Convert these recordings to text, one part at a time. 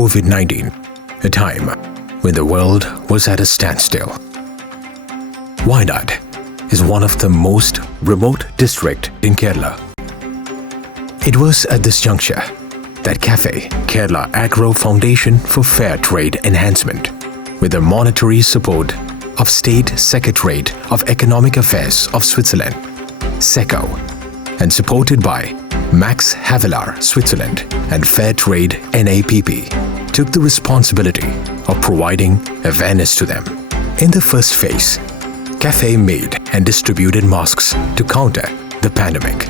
COVID-19, a time when the world was at a standstill. Wayanad is one of the most remote districts in Kerala. It was at this juncture that KAFFE, Kerala Agro Foundation for Fair Trade Enhancement, with the monetary support of State Secretariat of Economic Affairs of Switzerland, SECO, and supported by Max Havelaar Switzerland and Fair Trade NAPP, took the responsibility of providing awareness to them. In the first phase, KAFFE made and distributed masks to counter the pandemic.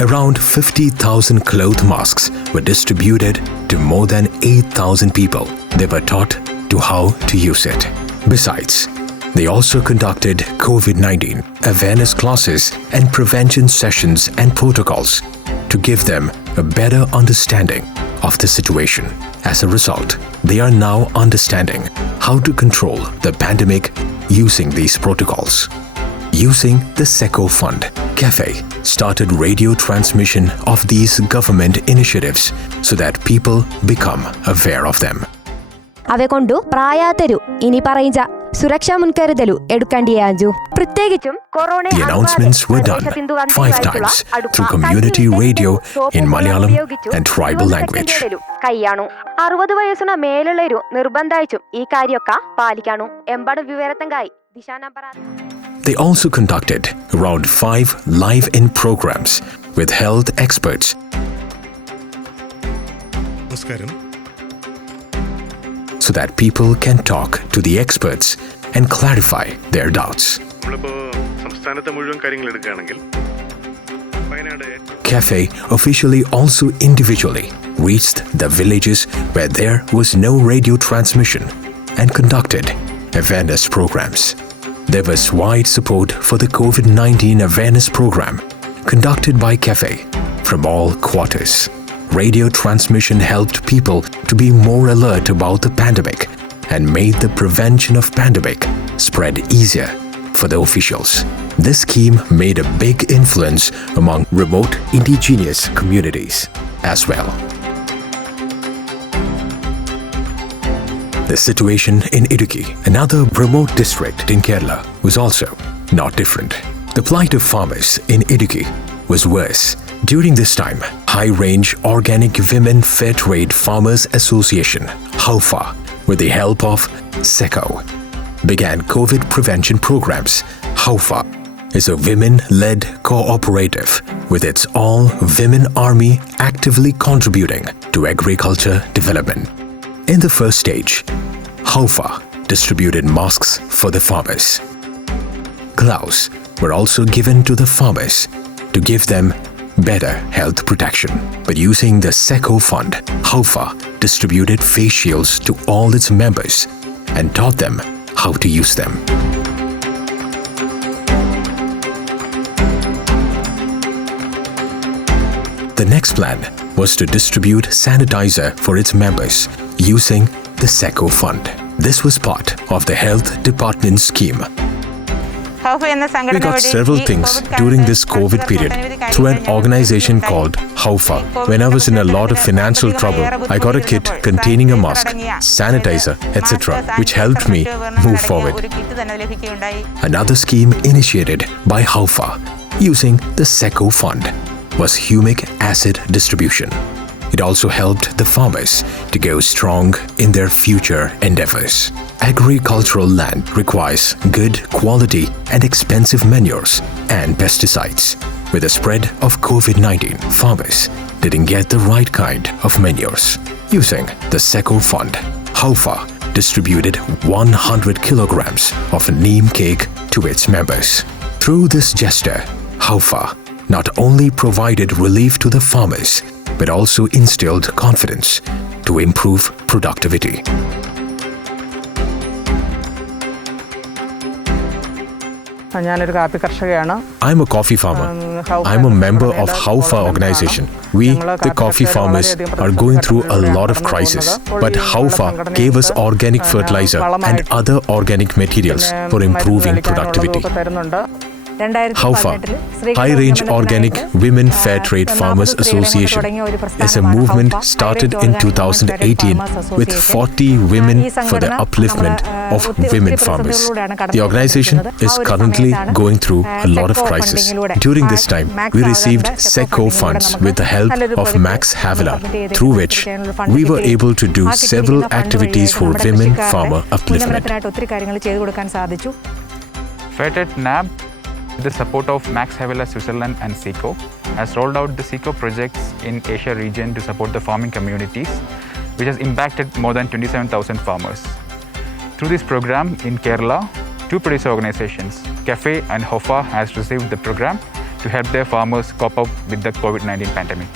Around 50,000 cloth masks were distributed to more than 8,000 people. They were taught to how to use it. Besides, they also conducted COVID-19 awareness classes and prevention sessions and protocols to give them a better understanding of the situation. As a result, they are now understanding how to control the pandemic using these protocols. Using the SECO fund, KAFFE started radio transmission of these government initiatives so that people become aware of them. അവെക്കൊണ്ടു പ്രായാത്തരു ഇനി പറയുന്ന സുരക്ഷാ മുൻകരുതലു എടുക്കേണ്ടിയാജു പ്രത്യേകിച്ചും corona. The announcements were done 5 times through community radio in Malayalam and tribal language. കയ്യാണു 60 വയസ്സിന് മേലുള്ളൊരു നിർബന്ധായിച്ചും ഈ കാര്യമൊക്കെ പാലിക്കാണു എമ്പാടും വിവരത്തങ്കായി ദിശാനമ്പറാ. They also conducted around 5 live-in programs with health experts. So that people can talk to the experts and clarify their doubts. KAFFE officially also individually reached the villages where there was no radio transmission and conducted awareness programs. There was wide support for the COVID-19 awareness program conducted by KAFFE from all quarters. Radio transmission helped people to be more alert about the pandemic and made the prevention of pandemic spread easier for the officials. This scheme made a big influence among remote indigenous communities as well. The situation in Idukki, another remote district in Kerala, was also not different. The plight of farmers in Idukki was worse. During this time, Highrange Organic Women Fair Trade Farmers Association, HOWFFA, with the help of SECO, began COVID prevention programs. HOWFFA is a women-led cooperative with its all-women army actively contributing to agriculture development. In the first stage, HOWFFA distributed masks for the farmers. Gloves were also given to the farmers to give them better health protection. But using the SECO fund, HOWFFA distributed face shields to all its members and taught them how to use them. The next plan was to distribute sanitizer for its members using the SECO fund. This was part of the health department's scheme. We got several things during this COVID period through an organization called HOWFFA. When I was in a lot of financial trouble, I got a kit containing a mask, sanitizer, etc., which helped me move forward. Another scheme initiated by HOWFFA using the SECO fund was humic acid distribution. It also helped the farmers to go strong in their future endeavors. Agricultural land requires good quality and expensive manures and pesticides. With the spread of COVID-19, farmers didn't get the right kind of manures. Using the SECO fund, HOWFFA distributed 100 kilograms of neem cake to its members. Through this gesture, HOWFFA not only provided relief to the farmers, but also instilled confidence to improve productivity. I'm a coffee farmer. I'm a member of HOWFFA organization. We, the coffee farmers, are going through a lot of crisis. But HOWFFA gave us organic fertilizer and other organic materials for improving productivity. HOWFFA, Highrange Organic Women Fair Trade Farmers Association, is a movement started in 2018 with 40 women for the upliftment of women farmers. The organization is currently going through a lot of crisis. During this time, we received SECO funds with the help of Max Havelaar, through which we were able to do several activities for women farmer upliftment. Fair Trade NAPP, with the support of Max Havelaar Switzerland and SECO, has rolled out the SECO projects in Asia region to support the farming communities, which has impacted more than 27,000 farmers. Through this program in Kerala, 2 producer organizations, KAFFE and HOWFFA, has received the program to help their farmers cope up with the COVID-19 pandemic.